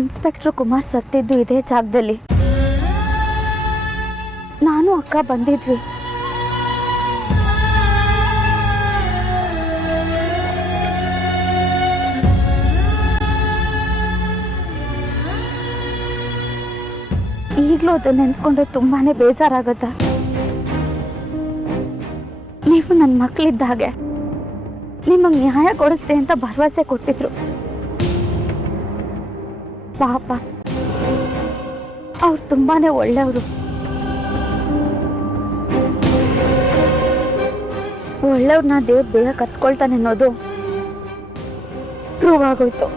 Inspector Kumar ಸತ್ತಿದ್ದು ಇದೇ ಜಾಗದಲ್ಲಿ. ನಾನು ಅಕ್ಕ ಬಂದಿದ್ವಿ. ಈಗಲೂ ಅದನ್ನ ನೆನೆಸ್ಕೊಂಡ್ರೆ ತುಂಬಾನೇ ಬೇಜಾರಾಗುತ್ತೆ. ನೀವು ನನ್ನ ಮಕ್ಕಳಿದ್ದ ಹಾಗೆ, ನಿಮಗೆ ನ್ಯಾಯ ಕೊಡಿಸ್ತೆ ಅಂತ ಭರವಸೆ ಕೊಟ್ಟಿದ್ರು. ಪಾಪ, ಅವ್ರು ತುಂಬಾನೇ ಒಳ್ಳೆಯವರು. ಒಳ್ಳೆಯವ್ರನ್ನ ದೇವ್ರು ಬೇಗ ಕರ್ಸ್ಕೊಳ್ತಾನೆ ಅನ್ನೋದು ಪ್ರೂವ್ ಆಗೋಯ್ತು.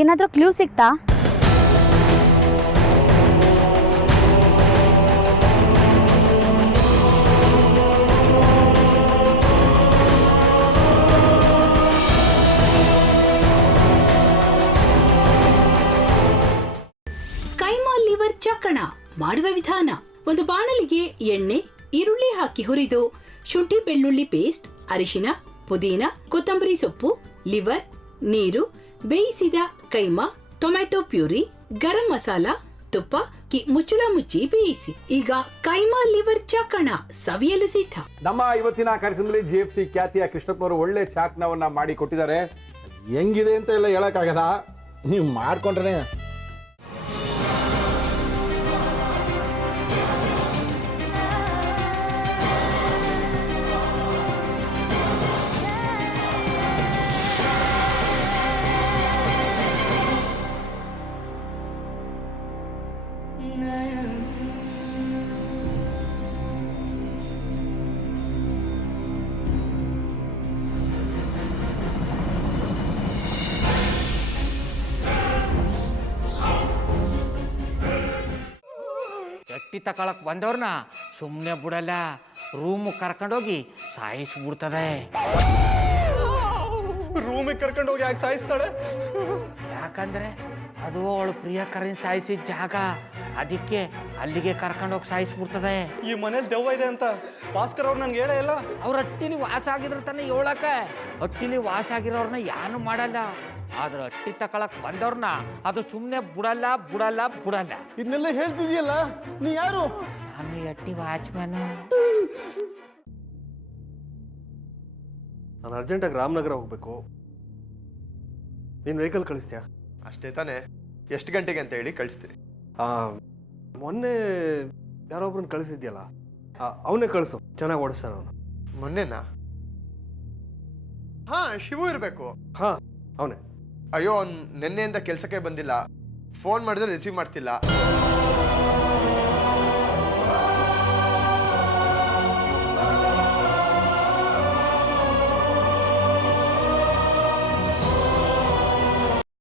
ಏನಾದರೂ ಕ್ಲೂ ಸಿಗ್ತಾ? ಕೈಮಾ ಲಿವರ್ ಚಕ್ಕಣ ಮಾಡುವ ವಿಧಾನ: ಒಂದು ಬಾಣಲಿಗೆ ಎಣ್ಣೆ, ಈರುಳ್ಳಿ ಹಾಕಿ ಹುರಿದು ಶುಂಠಿ ಬೆಳ್ಳುಳ್ಳಿ ಪೇಸ್ಟ್, ಅರಿಶಿನ, ಪುದೀನ, ಕೊತ್ತಂಬರಿ ಸೊಪ್ಪು, ಲಿವರ್, ನೀರು, ಬೇಯಿಸಿದ ಕೈಮಾ, ಟೊಮ್ಯಾಟೊ ಪ್ಯೂರಿ, ಗರಂ ಮಸಾಲ, ತುಪ್ಪ ಮುಚ್ಚಳ ಮುಚ್ಚಿ ಬೇಯಿಸಿ. ಈಗ ಕೈಮಾ ಲಿವರ್ ಚಾಕಣ ಸವಿಯಲು ಸಿದ್ಧ. ನಮ್ಮ ಇವತ್ತಿನ ಕಾರ್ಯಕ್ರಮದಲ್ಲಿ GFC ಖ್ಯಾತಿಯ ಕೃಷ್ಣಪ್ಪನವರು ಒಳ್ಳೆ ಚಾಕ್ನವನ್ನ ಮಾಡಿ ಕೊಟ್ಟಿದ್ದಾರೆ. ಹೆಂಗಿದೆ ಅಂತ ಎಲ್ಲ ಹೇಳಕ್ಕಾಗಲ್ಲ, ನೀವು ಮಾಡ್ಕೊಂಡ್ರೆ. ಗಟ್ಟಿ ತಕೊಳಕ್ ಬಂದವ್ರನ್ನ ಸುಮ್ಮನೆ ಬಿಡಲ್ಲ, ರೂಮ್ ಕರ್ಕೊಂಡೋಗಿ ಸಾಯಿಸ್ಬಿಡ್ತದೆ. ರೂಮಿಗೆ ಕರ್ಕೊಂಡೋಗಿ ಯಾಕೆ ಸಾಯಿಸ್ತಾಳೆ? ಯಾಕಂದ್ರೆ ಅದು ಅವಳು ಪ್ರಿಯಕರನ್ ಸಾಯಿಸಿದ ಜಾಗ, ಅದಕ್ಕೆ ಅಲ್ಲಿಗೆ ಕರ್ಕೊಂಡೋಗಿ ಸಾಯಿಸ್ಬಿಡ್ತದೆ. ಈ ಮನೇಲಿ ದೆವ್ವ ಇದೆ ಅಂತ ಭಾಸ್ಕರ್ ಅವ್ರು ನನ್ಗೆ ಹೇಳೇ ಇಲ್ಲ. ಅವ್ರ ಹಟ್ಟಿಲಿ ವಾಸ ಆಗಿದ್ರ ತಾನೆ ಹೇಳಕ. ಹಟ್ಟಿಲಿ ವಾಸ ಆಗಿರೋರ್ನ ಯಾನು ಮಾಡಲ್ಲ, ಆದ್ರೆ ಅಟ್ಟಿ ತಕೊಳಕ್ ಬಂದವ್ರನ್ನ ಅದು ಸುಮ್ಮನೆ ಬಿಡಲ್ಲ ಬಿಡಲ್ಲ ಬಿಡಲ್ಲ. ಇದನ್ನೆಲ್ಲ ಹೇಳ್ತಿದ್ಯಲ್ಲ, ನೀ ಯಾರು? ನಾನು ಅಟ್ಟಿ ವಾಚ್ಮ್ಯಾನು. ನಾನು ಅರ್ಜೆಂಟಾಗಿ ರಾಮನಗರ ಹೋಗ್ಬೇಕು. ನೀನು ವೆಹಿಕಲ್ ಕಳಿಸ್ತೀಯಾ? ಅಷ್ಟೇ ತಾನೇ? ಎಷ್ಟು ಗಂಟೆಗೆ ಅಂತ ಹೇಳಿ ಕಳಿಸ್ತೀರಿ. ಮೊನ್ನೆ ಯಾರೊಬ್ರನ್ನ ಕಳಿಸಿದ್ಯಲ್ಲ, ಅವನೇ ಕಳಿಸು, ಚೆನ್ನಾಗಿ ಓಡಿಸ್ತಾನೆ ಅವನು. ಮೊನ್ನೆನಾ? ಹಾ, ಶಿವು ಇರಬೇಕು. ಹಾಂ, ಅವನೇ. ಅಯ್ಯೋ, ಅವ್ನು ನಿನ್ನೆಯಿಂದ ಕೆಲಸಕ್ಕೆ ಬಂದಿಲ್ಲ. ಫೋನ್ ಮಾಡಿದ್ರೆ ರಿಸೀವ್ ಮಾಡ್ತಿಲ್ಲ.